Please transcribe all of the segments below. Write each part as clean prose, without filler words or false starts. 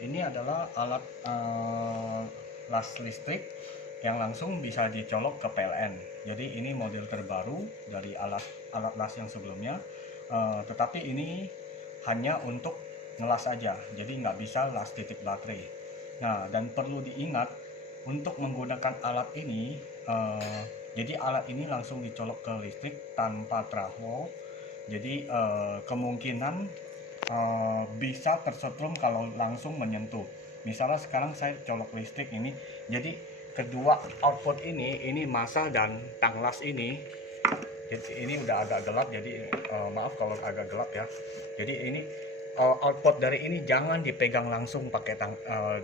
ini adalah alat las listrik yang langsung bisa dicolok ke PLN. Jadi ini model terbaru dari alat las yang sebelumnya, tetapi ini hanya untuk ngelas saja, jadi nggak bisa las titik baterai. Nah, dan perlu diingat untuk menggunakan alat ini, jadi alat ini langsung dicolok ke listrik tanpa trafo. Jadi kemungkinan bisa tersetrum kalau langsung menyentuh. Misalnya sekarang saya colok listrik ini, jadi kedua output ini massa dan tanglas ini. Jadi ini udah agak gelap, jadi maaf kalau agak gelap ya. Jadi ini output dari ini jangan dipegang langsung pakai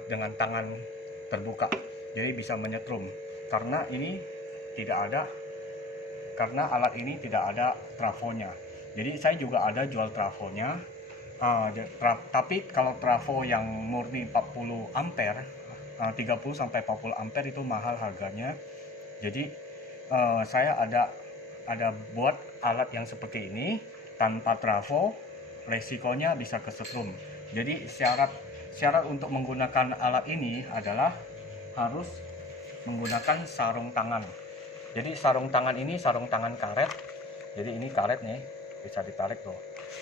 dengan tangan terbuka. Jadi bisa menyetrum karena ini tidak ada, karena alat ini tidak ada trafonya. Jadi saya juga ada jual trafonya. Tapi kalau trafo yang murni 40 ampere, 30 sampai 40 ampere itu mahal harganya. Jadi saya ada buat alat yang seperti ini tanpa trafo, resikonya bisa kesetrum. Jadi syarat untuk menggunakan alat ini adalah harus menggunakan sarung tangan. Jadi sarung tangan ini sarung tangan karet. Jadi ini karet nih, bisa ditarik tuh.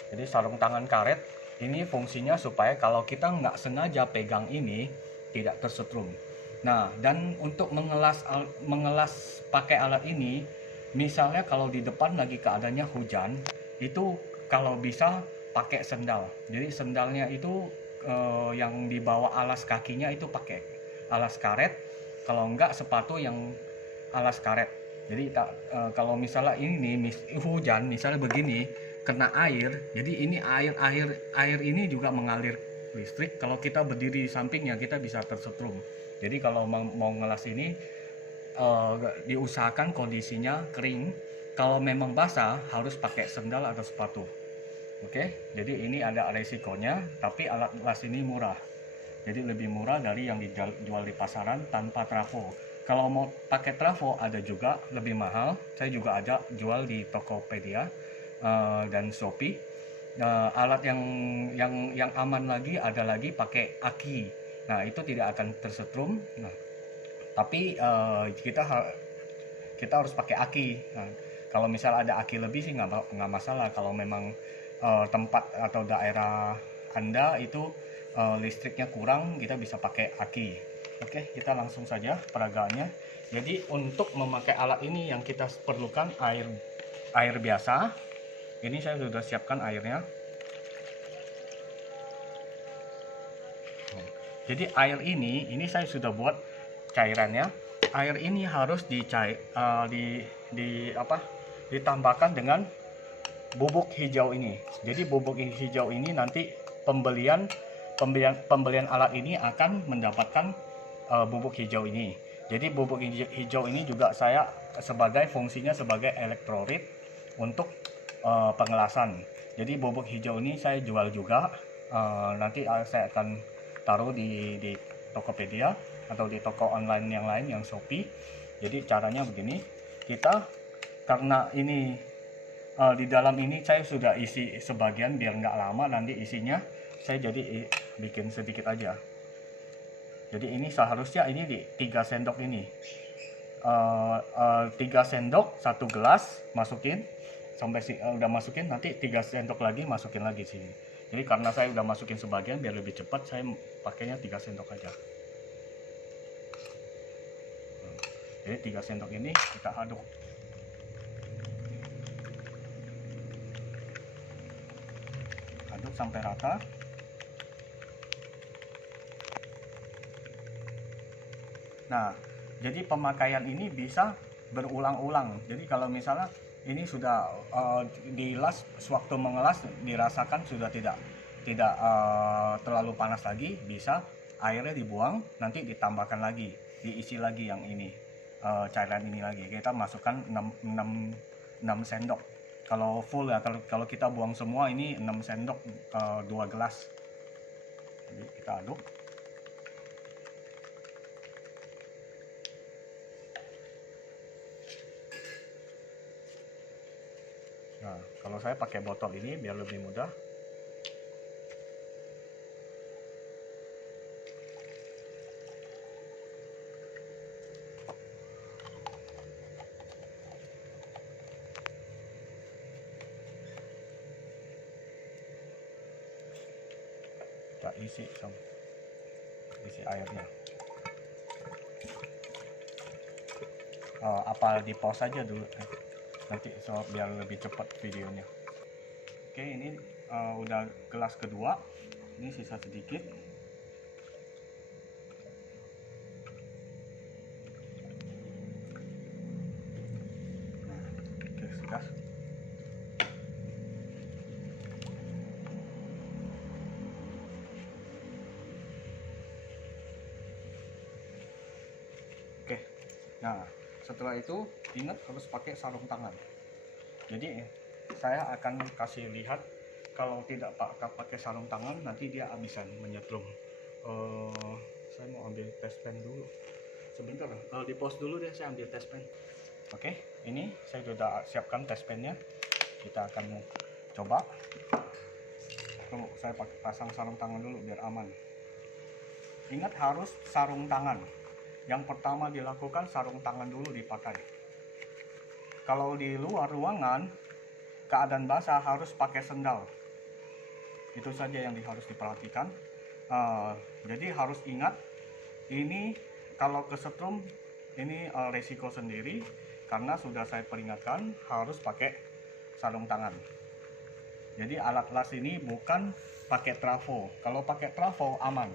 Jadi sarung tangan karet ini fungsinya supaya kalau kita nggak sengaja pegang ini tidak tersetrum. Nah, dan untuk mengelas pakai alat ini, misalnya kalau di depan lagi keadaannya hujan, itu kalau bisa pakai sendal. Jadi sendalnya itu yang dibawa alas kakinya itu pakai alas karet. Kalau enggak sepatu yang alas karet. Jadi kalau misalnya ini hujan misalnya begini kena air, jadi ini air ini juga mengalir listrik. Kalau kita berdiri di sampingnya kita bisa tersetrum. Jadi kalau mau ngelas ini diusahakan kondisinya kering. Kalau memang basah harus pakai sendal atau sepatu. Oke, jadi ini ada resikonya, tapi alat las ini murah. Jadi lebih murah dari yang dijual di pasaran tanpa trafo. Kalau mau pakai trafo ada juga lebih mahal. Saya juga ada jual di Tokopedia dan Shopee. Alat yang aman lagi ada lagi pakai aki. Nah, itu tidak akan tersetrum. Nah, tapi kita harus pakai aki. Nah, kalau misal ada aki lebih sih nggak masalah. Kalau memang tempat atau daerah Anda itu listriknya kurang, kita bisa pakai aki. Oke, kita langsung saja peragaannya. Jadi untuk memakai alat ini yang kita perlukan air biasa. Ini saya sudah siapkan airnya. Jadi air ini saya sudah buat cairannya. Air ini harus ditambahkan dengan bubuk hijau ini. Jadi bubuk hijau ini nanti pembelian alat ini akan mendapatkan bubuk hijau ini. Jadi bubuk hijau ini juga saya fungsinya sebagai elektrolit untuk pengelasan. Jadi bubuk hijau ini saya jual juga. Nanti saya akan taruh di Tokopedia atau di toko online yang lain, yang Shopee. Jadi caranya begini, kita karena ini di dalam ini saya sudah isi sebagian biar nggak lama nanti isinya, saya jadi bikin sedikit aja. Jadi ini seharusnya ini di 3 sendok ini, 3 sendok 1 gelas masukin sampai udah masukin, nanti 3 sendok lagi masukin lagi sini. Jadi karena saya udah masukin sebagian biar lebih cepat, saya pakainya 3 sendok aja. Jadi 3 sendok ini kita aduk. Aduk sampai rata. Nah, jadi pemakaian ini bisa berulang-ulang. Jadi kalau misalnya ini sudah dilas, sewaktu mengelas dirasakan sudah tidak terlalu panas lagi, bisa airnya dibuang, nanti ditambahkan lagi, diisi lagi yang ini cairan ini lagi. Kita masukkan 6 sendok. Kalau full ya, kalau kita buang semua ini 6 sendok 2 gelas. Jadi kita aduk. Nah, kalau saya pakai botol ini biar lebih mudah. isi airnya. Apa di pause aja dulu nanti biar lebih cepat videonya. Oke, ini udah gelas kedua, ini sisa sedikit. Nah, oke, sudah. Oke, nah setelah itu ingat harus pakai sarung tangan. Jadi saya akan kasih lihat kalau tidak pakai sarung tangan nanti dia abisan menyetrum. Saya mau ambil test pen dulu sebentar, di pause dulu deh, saya ambil test pen. Oke, ini saya sudah siapkan test pennya, kita akan coba. Tunggu, saya pasang sarung tangan dulu biar aman. Ingat harus sarung tangan. Yang pertama dilakukan sarung tangan dulu dipakai. Kalau di luar ruangan keadaan basah harus pakai sendal. Itu saja yang harus diperhatikan. Jadi harus ingat ini kalau kesetrum ini resiko sendiri karena sudah saya peringatkan harus pakai sarung tangan. Jadi alat las ini bukan pakai trafo. Kalau pakai trafo aman.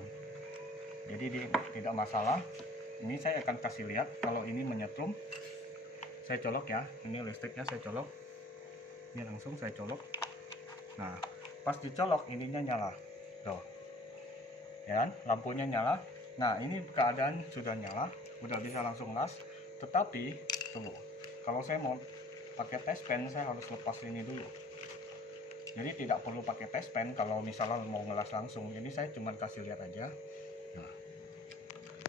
Jadi tidak masalah. Ini saya akan kasih lihat kalau ini menyetrum. Saya colok ya. Ini listriknya saya colok. Ini langsung saya colok. Nah, pas dicolok ininya nyala. Tuh. Ya kan? Lampunya nyala. Nah, ini keadaan sudah nyala, udah bisa langsung las. Tetapi tunggu. Kalau saya mau pakai test pen, saya harus lepas ini dulu. Jadi tidak perlu pakai test pen kalau misalnya mau ngelas langsung. Ini saya cuma kasih lihat aja. Nah,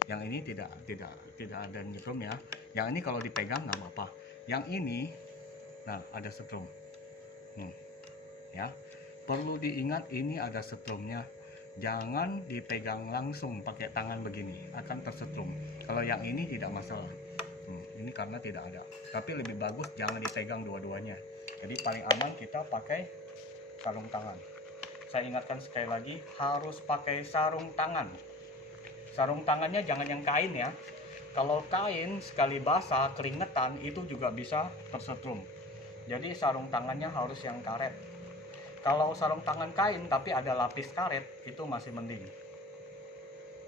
yang ini tidak ada nyetrum ya. Yang ini kalau dipegang nggak apa-apa. Yang ini, nah ada setrum. Ya, perlu diingat ini ada setrumnya. Jangan dipegang langsung pakai tangan begini, akan tersetrum. Kalau yang ini tidak masalah. Ini karena tidak ada. Tapi lebih bagus jangan dipegang dua-duanya. Jadi paling aman kita pakai sarung tangan. Saya ingatkan sekali lagi, harus pakai sarung tangan. Sarung tangannya jangan yang kain ya. Kalau kain sekali basah, keringetan itu juga bisa tersetrum. Jadi sarung tangannya harus yang karet. Kalau sarung tangan kain tapi ada lapis karet itu masih mending.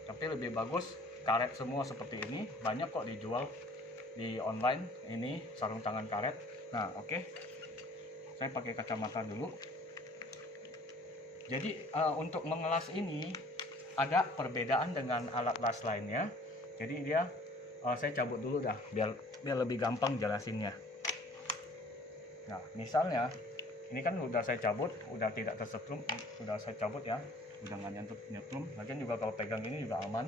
Tapi lebih bagus karet semua seperti ini. Banyak kok dijual di online ini sarung tangan karet. Nah, oke. Saya pakai kacamata dulu. Jadi untuk mengelas ini ada perbedaan dengan alat las lainnya. Jadi dia saya cabut dulu dah biar lebih gampang jelasinnya. Nah, misalnya ini kan udah saya cabut, udah tidak tersetrum, udah saya cabut ya, udah nggak nyetrum. Lagian juga kalau pegang ini juga aman.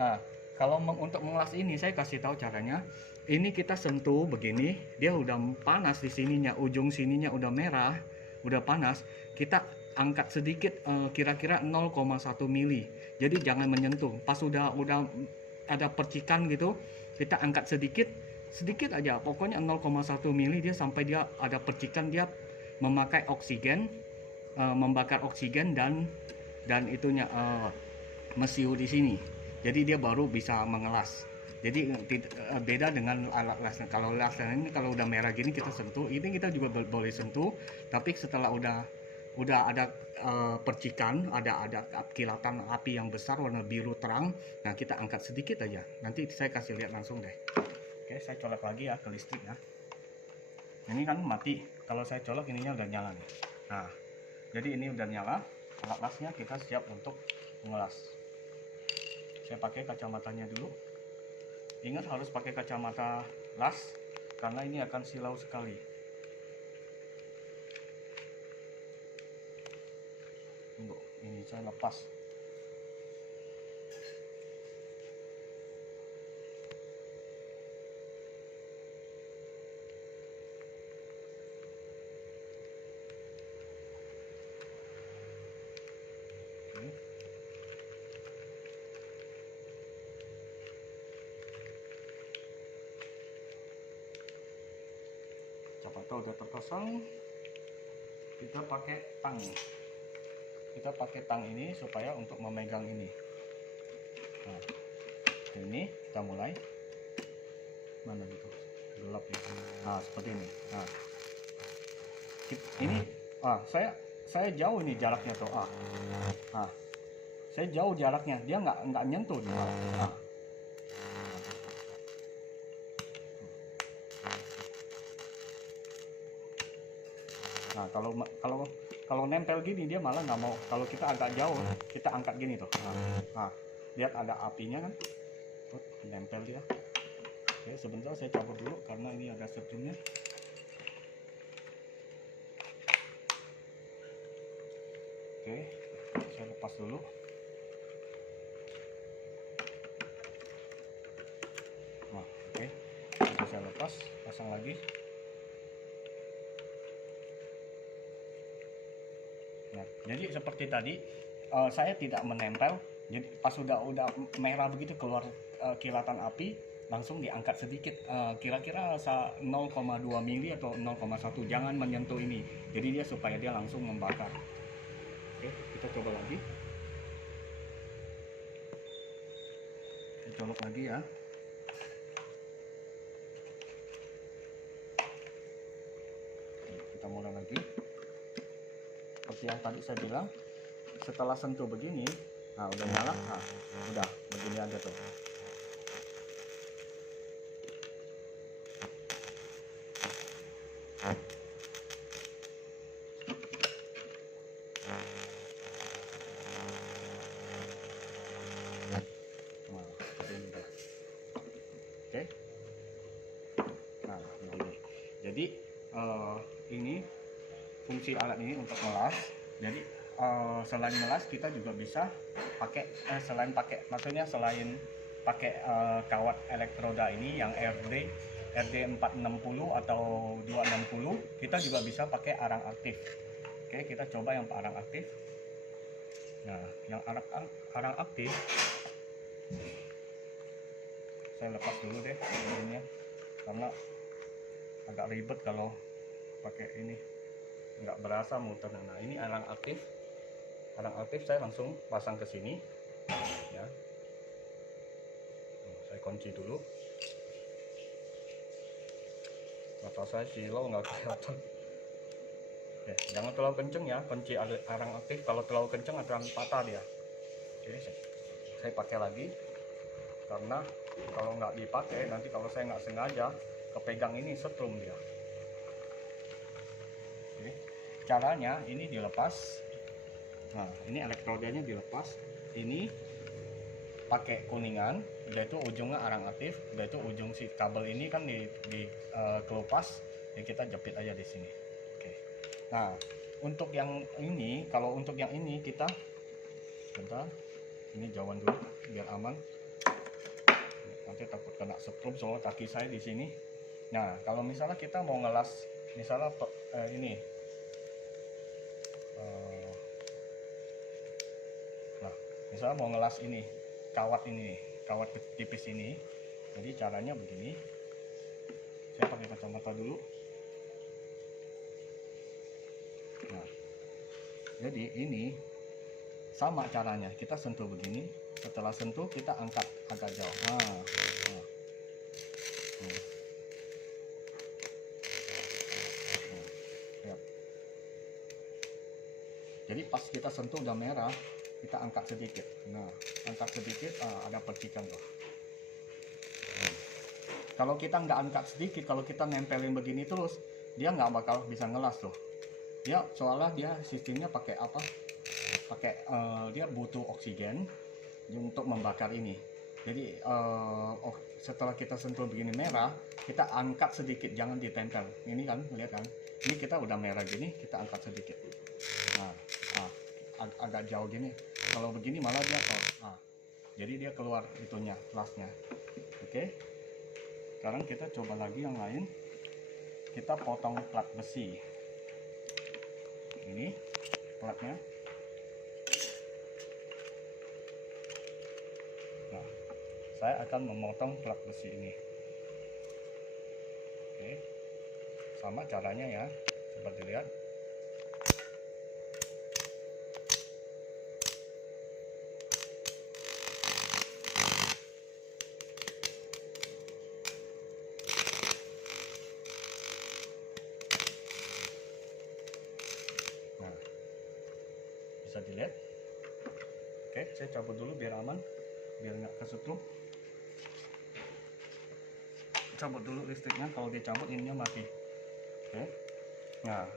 Nah, kalau untuk mengelas ini saya kasih tahu caranya. Ini kita sentuh begini, dia udah panas di sininya, ujung sininya udah merah, udah panas. Kita angkat sedikit, kira-kira 0,1 mili. Jadi jangan menyentuh. Pas udah ada percikan gitu, kita angkat sedikit aja. Pokoknya 0,1 mili dia sampai dia ada percikan, dia memakai oksigen, membakar oksigen dan itunya mesiu di sini. Jadi dia baru bisa mengelas. Jadi beda dengan alat las. Kalau las ini kalau udah merah gini kita sentuh, ini kita juga boleh sentuh. Tapi setelah udah ada percikan, ada kilatan api yang besar warna biru terang, nah kita angkat sedikit aja. Nanti saya kasih lihat langsung deh. Oke, saya colok lagi ya ke listrik ya. Ini kan mati. Kalau saya colok ininya udah nyala nih. Nah, jadi ini udah nyala. Alat lasnya kita siap untuk mengelas. Saya pakai kacamatanya dulu. Ingat harus pakai kacamata las karena ini akan silau sekali. Tunggu, ini saya lepas. Kacamata udah terpasang, kita pakai tang. kita pakai tang ini supaya untuk memegang ini. Nah, ini kita mulai. Mana gitu? Gelap ya. Nah, seperti ini. Nah, ini saya jauh ini jaraknya tuh. Nah, saya jauh jaraknya, dia nggak nyentuh nih. Nah, kalau nempel gini dia malah nggak mau. Kalau kita agak jauh, kita angkat gini tuh. Nah, lihat ada apinya kan? Nempel dia. Oke, sebentar saya cabut dulu karena ini ada setrumnya. Oke, saya lepas dulu. Nah, oke, sudah saya lepas, pasang lagi. Nah, jadi seperti tadi saya tidak menempel. Jadi pas udah merah begitu keluar kilatan api, langsung diangkat sedikit, kira-kira 0,2 mili atau 0,1. Jangan menyentuh ini. Jadi dia supaya dia langsung membakar. Oke, kita coba lagi. Kita colok lagi ya. Oke, kita mulai lagi. Seperti yang tadi saya bilang, setelah sentuh begini, nah udah nyala, nah udah begini aja tuh. Nah, begini tuh. Oke. Nah, begini. Jadi ini fungsi alat ini untuk melas. Jadi selain melas kita juga bisa pakai selain pakai kawat elektroda ini yang RD 460 atau 260, kita juga bisa pakai arang aktif. Oke, kita coba yang arang aktif. Nah, yang arang aktif saya lepas dulu deh ini karena agak ribet kalau pakai ini, nggak berasa muter. Nah, ini arang aktif saya langsung pasang ke sini ya. Saya kunci dulu, mata saya silau nggak kelihatan. Oke, jangan terlalu kenceng ya kunci arang aktif. Kalau terlalu kenceng akan patah dia. Oke, saya pakai lagi karena kalau nggak dipakai nanti kalau saya nggak sengaja kepegang ini setrum dia. Oke, caranya ini dilepas. Nah, ini elektrodanya dilepas. Ini pakai kuningan, yaitu ujungnya arang aktif, yaitu ujung si kabel ini kan di kelupas, jadi kita jepit aja di sini. Oke. Nah, untuk yang ini, kalau untuk yang ini kita, bentar, ini jauhan dulu biar aman. Nanti takut kena setrum soalnya kaki saya di sini. Nah, kalau misalnya kita mau ngelas, misalnya ini, nah, misalnya mau ngelas ini, kawat tipis ini. Jadi caranya begini, saya pakai kacamata dulu. Nah, jadi ini sama caranya, kita sentuh begini, setelah sentuh kita angkat agak jauh. Jadi pas kita sentuh udah merah, kita angkat sedikit. Nah, angkat sedikit, ada percikan tuh. Kalau kita nggak angkat sedikit, kalau kita nempelin begini terus, dia nggak bakal bisa ngelas tuh. Dia soalnya dia sistemnya pakai apa? Dia butuh oksigen untuk membakar ini. Jadi setelah kita sentuh begini merah, kita angkat sedikit, jangan ditempel. Ini kan, lihat kan? Ini kita udah merah gini, kita angkat sedikit. Nah, agak jauh gini. Kalau begini malah dia jadi dia keluar itunya, lasnya. Oke. Sekarang kita coba lagi yang lain. Kita potong plat besi. Ini platnya. Nah, saya akan memotong plat besi ini. Oke. Sama caranya ya, seperti lihat. dilihat. Oke, saya cabut dulu biar aman, biar nggak kesetrum. Cabut dulu listriknya, kalau dicabut ininya mati. Oke, nah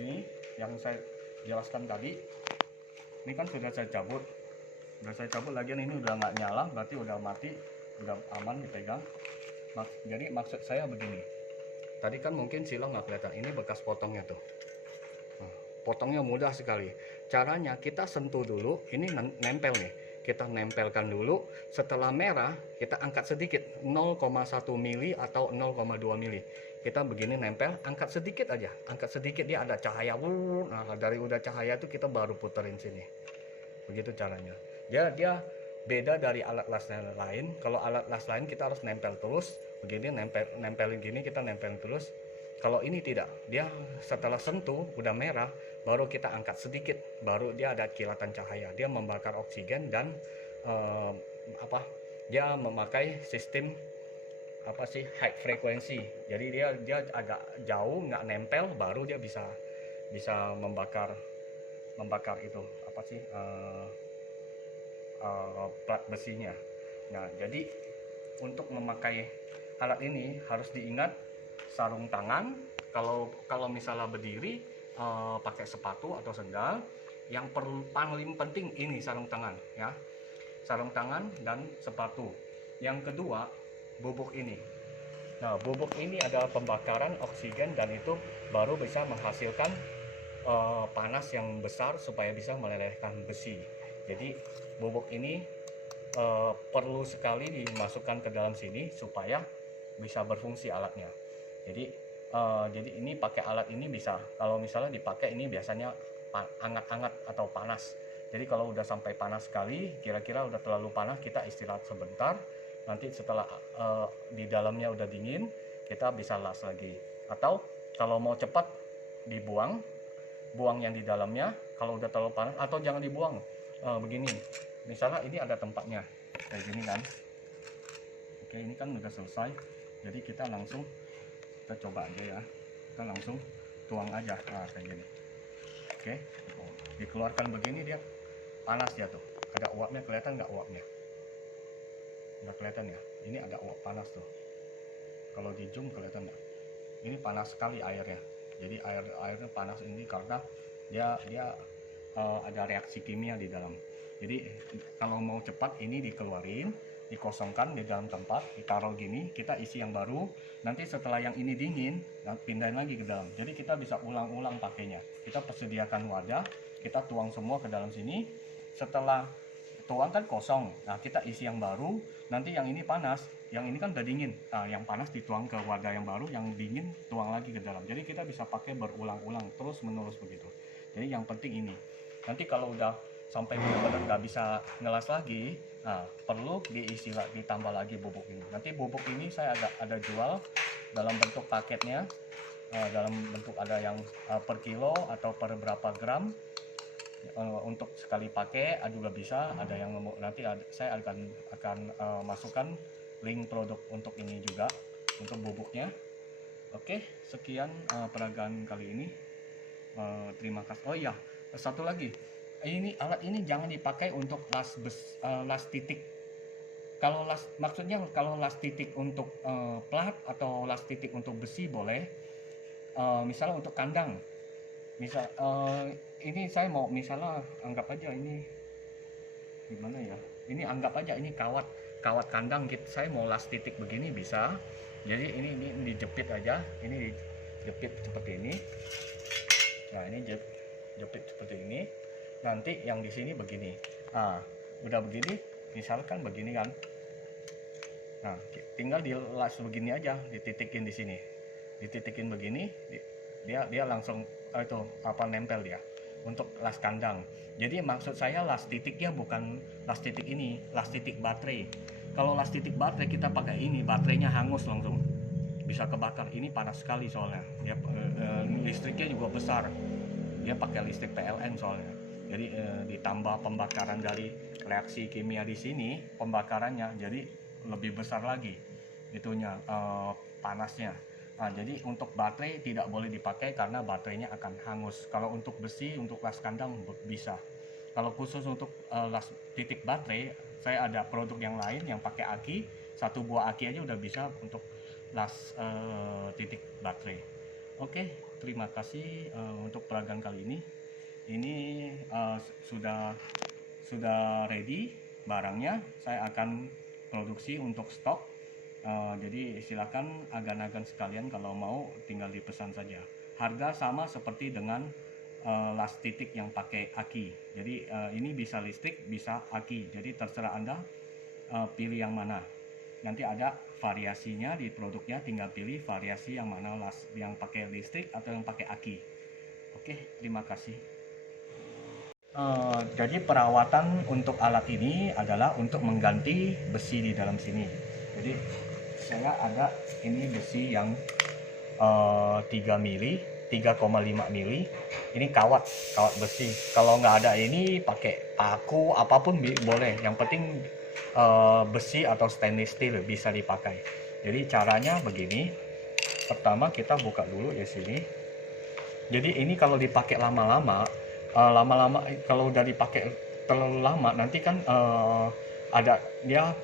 ini yang saya jelaskan tadi, ini kan sudah saya cabut, lagian ini udah nggak nyala, berarti udah mati, udah aman dipegang. Jadi maksud saya begini, tadi kan mungkin silang nggak kelihatan, ini bekas potongnya tuh. Nah, potongnya mudah sekali. Caranya kita sentuh dulu, ini nempel nih, kita nempelkan dulu. Setelah merah kita angkat sedikit, 0,1 mili atau 0,2 mili. Kita begini nempel, angkat sedikit aja, angkat sedikit, dia ada cahaya. Nah, dari udah cahaya itu kita baru puterin sini. Begitu caranya. Dia beda dari alat las lain. Kalau alat las lain kita harus nempel terus, begini nempelin gini, kita nempelin terus. Kalau ini tidak, dia setelah sentuh udah merah, baru kita angkat sedikit, baru dia ada kilatan cahaya. Dia membakar oksigen dan dia memakai sistem high frequency. Jadi dia agak jauh, nggak nempel, baru dia bisa membakar itu plat besinya. Nah, jadi untuk memakai alat ini harus diingat sarung tangan. Kalau misalnya berdiri pakai sepatu atau sendal. Yang paling penting ini sarung tangan ya, sarung tangan dan sepatu. Yang kedua, bubuk ini. Nah, bubuk ini adalah pembakaran oksigen dan itu baru bisa menghasilkan panas yang besar supaya bisa melelehkan besi. Jadi bubuk ini perlu sekali dimasukkan ke dalam sini supaya bisa berfungsi alatnya. Jadi ini pakai alat ini bisa, kalau misalnya dipakai ini biasanya hangat-hangat atau panas. Jadi kalau udah sampai panas sekali, kira-kira udah terlalu panas, kita istirahat sebentar. Nanti setelah di dalamnya udah dingin, kita bisa las lagi. Atau kalau mau cepat dibuang, buang yang di dalamnya. Kalau udah terlalu panas, atau jangan dibuang. Begini, misalnya ini ada tempatnya kayak gini kan. Oke, ini kan udah selesai, jadi kita langsung coba aja ya, kita langsung tuang aja. Nah, kayak gini. Oke, dikeluarkan begini, dia panas ya tuh, ada uapnya, kelihatan nggak uapnya? Nggak kelihatan ya, ini ada uap panas tuh. Kalau di zoom kelihatan nggak? Ini panas sekali airnya. Jadi airnya panas ini karena dia ada reaksi kimia di dalam. Jadi kalau mau cepat ini dikeluarin, dikosongkan di dalam tempat, ditaruh gini, kita isi yang baru. Nanti setelah yang ini dingin, pindahin lagi ke dalam. Jadi kita bisa ulang-ulang pakainya. Kita persediakan wadah, kita tuang semua ke dalam sini. Setelah tuang kan kosong, nah kita isi yang baru. Nanti yang ini panas, yang ini kan udah dingin. Nah, yang panas dituang ke wadah yang baru, yang dingin tuang lagi ke dalam. Jadi kita bisa pakai berulang-ulang, terus menerus begitu. Jadi yang penting ini. Nanti kalau udah sampai benar-benar nggak bisa ngelas lagi, nah perlu diisi, ditambah lagi bubuk ini. Nanti bubuk ini saya ada jual dalam bentuk paketnya, dalam bentuk ada yang per kilo atau per berapa gram. Untuk sekali pakai juga bisa, ada yang nanti saya akan masukkan link produk untuk ini juga, untuk bubuknya. Oke, sekian peragaan kali ini. Terima kasih. Oh iya, satu lagi, ini alat ini jangan dipakai untuk las titik. Kalau maksudnya kalau las titik untuk plat atau las titik untuk besi boleh. Misalnya untuk kandang, ini saya mau misalnya anggap aja ini gimana ya, ini anggap aja ini kawat kandang gitu, saya mau las titik begini bisa. Jadi ini dijepit aja, ini dijepit seperti ini. Nah, ini jepit seperti ini. Nanti yang di sini begini. Nah, udah begini, misalkan begini kan. Nah, tinggal dilas begini aja, dititikin di sini. Dititikin begini, dia langsung nempel dia untuk las kandang. Jadi maksud saya las titiknya bukan las titik ini, las titik baterai. Kalau las titik baterai kita pakai ini, baterainya hangus langsung, bisa kebakar. Ini panas sekali soalnya. Dia listriknya juga besar. Dia pakai listrik PLN soalnya. Jadi ditambah pembakaran dari reaksi kimia di sini, pembakarannya jadi lebih besar lagi itunya, panasnya. Nah, jadi untuk baterai tidak boleh dipakai karena baterainya akan hangus. Kalau untuk besi, untuk las kandang bisa. Kalau khusus untuk las titik baterai, saya ada produk yang lain yang pakai aki. Satu buah aki aja udah bisa untuk las titik baterai. Oke, terima kasih untuk peragaan kali ini. Ini sudah ready barangnya. Saya akan produksi untuk stok. Jadi silakan agan-agan sekalian kalau mau tinggal dipesan saja. Harga sama seperti dengan las titik yang pakai aki. Jadi ini bisa listrik, bisa aki. Jadi terserah Anda pilih yang mana. Nanti ada variasinya di produknya, tinggal pilih variasi yang mana, las yang pakai listrik atau yang pakai aki. Oke, terima kasih. Jadi perawatan untuk alat ini adalah untuk mengganti besi di dalam sini. Jadi saya ada ini besi yang 3 mili, 3,5 mili. Ini kawat besi. Kalau nggak ada ini pakai paku apapun boleh. Yang penting besi atau stainless steel bisa dipakai. Jadi caranya begini. Pertama kita buka dulu ya sini. Jadi ini kalau dipakai lama-lama kalau udah dipakai terlalu lama nanti kan ada dia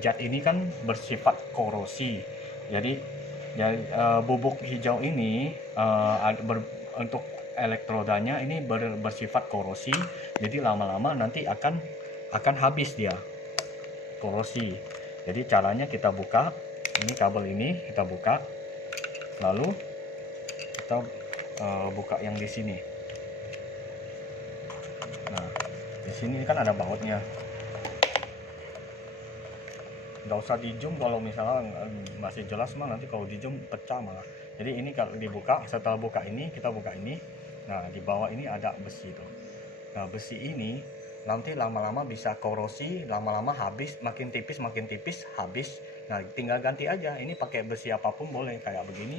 zat ini kan bersifat korosi. Jadi bubuk hijau ini untuk elektrodanya ini bersifat korosi. Jadi lama-lama nanti akan habis dia korosi. Jadi caranya kita buka ini kabel ini, kita buka, lalu kita buka yang di sini. Nah, di sini kan ada bautnya. Nggak usah di zoom kalau misalnya masih jelas mah, nanti kalau di zoom pecah malah. Jadi ini kalau dibuka, setelah buka ini kita buka ini. Nah, di bawah ini ada besi tuh. Nah, besi ini nanti lama-lama bisa korosi, lama-lama habis, makin tipis habis. Nah, tinggal ganti aja. Ini pakai besi apapun boleh, kayak begini.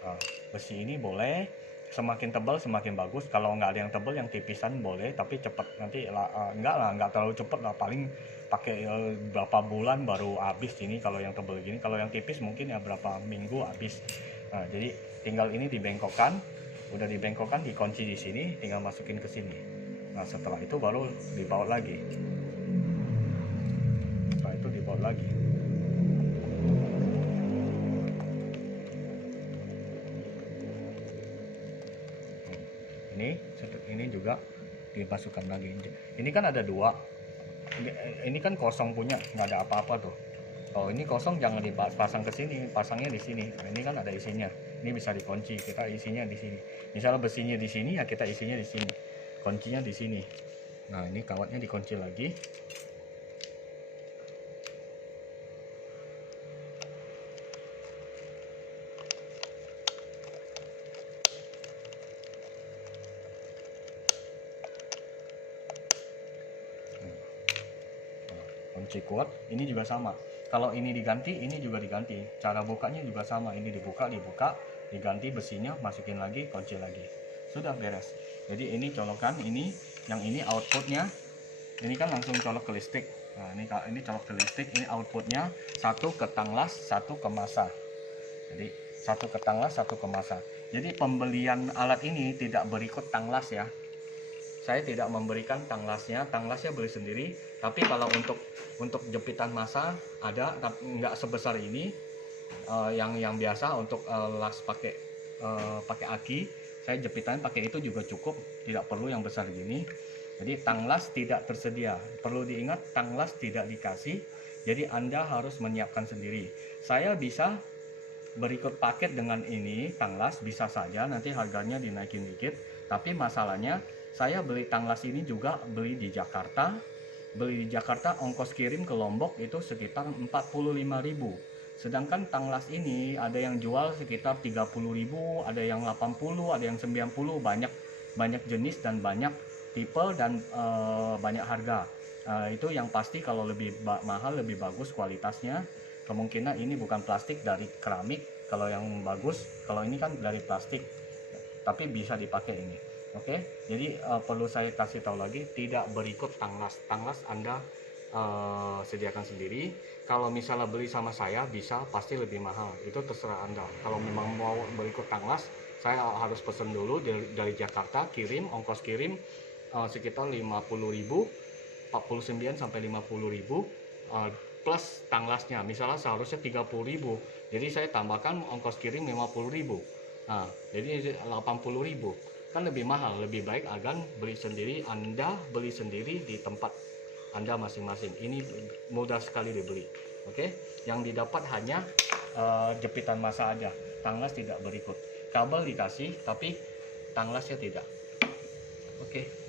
Nah, besi ini boleh. Semakin tebal semakin bagus. Kalau nggak ada yang tebal, yang tipisan boleh, tapi cepat nanti nggak terlalu cepat lah, paling pakai berapa bulan baru habis ini kalau yang tebal gini. Kalau yang tipis mungkin ya berapa minggu habis. Nah, jadi tinggal ini dibengkokkan, udah dibengkokkan, dikunci di sini, tinggal masukin ke sini. Nah, setelah itu baru dibaut lagi. Setelah itu dibaut lagi. Ini juga dimasukkan lagi. Ini kan ada dua, ini kan kosong punya, nggak ada apa-apa tuh. Kalau ini kosong jangan dipasang ke sini, pasangnya di sini. Nah, ini kan ada isinya, ini bisa dikunci, kita isinya di sini. Misalnya besinya di sini ya kita isinya di sini, kuncinya di sini. Nah, ini kawatnya dikunci lagi. Kunci kuat, ini juga sama. Kalau ini diganti, ini juga diganti. Cara bukanya juga sama. Ini dibuka, diganti besinya, masukin lagi, kunci lagi. Sudah beres. Jadi ini colokan, yang ini outputnya. Ini kan langsung colok ke listrik. Nah, ini colok ke listrik. Ini outputnya satu ke tanglas, satu ke masa. Jadi satu ke tanglas, satu ke masa. Jadi pembelian alat ini tidak berikut tanglas ya. Saya tidak memberikan tanglasnya beli sendiri. Tapi kalau untuk jepitan masa ada, tapi nggak sebesar ini. Yang biasa untuk las pakai aki, saya jepitan pakai itu juga cukup, tidak perlu yang besar gini. Jadi tanglas tidak tersedia, perlu diingat tanglas tidak dikasih. Jadi Anda harus menyiapkan sendiri. Saya bisa berikut paket dengan ini tanglas, bisa saja nanti harganya dinaikin dikit. Tapi masalahnya saya beli tanglas ini juga beli di Jakarta. Beli di Jakarta ongkos kirim ke Lombok itu sekitar 45.000. Sedangkan tanglas ini ada yang jual sekitar 30.000, ada yang 80, ada yang 90, banyak jenis dan banyak tipe dan banyak harga. Itu yang pasti kalau lebih mahal lebih bagus kualitasnya. Kemungkinan ini bukan plastik, dari keramik. Kalau yang bagus, kalau ini kan dari plastik, tapi bisa dipakai ini. Oke, jadi perlu saya kasih tahu lagi, tidak berikut tanglas. Tanglas Anda sediakan sendiri. Kalau misalnya beli sama saya bisa, pasti lebih mahal, itu terserah Anda. Kalau memang mau berikut tanglas, saya harus pesan dulu dari Jakarta, kirim, ongkos kirim sekitar 50.000, 49 sampai 50.000 plus tanglasnya. Misalnya seharusnya 30.000, jadi saya tambahkan ongkos kirim 50.000. Nah, jadi 80.000. Kan lebih mahal. Lebih baik agan beli sendiri, Anda beli sendiri di tempat Anda masing-masing. Ini mudah sekali dibeli. Oke, yang didapat hanya jepitan masa aja, tanglas tidak berikut. Kabel dikasih tapi tanglasnya tidak. Oke.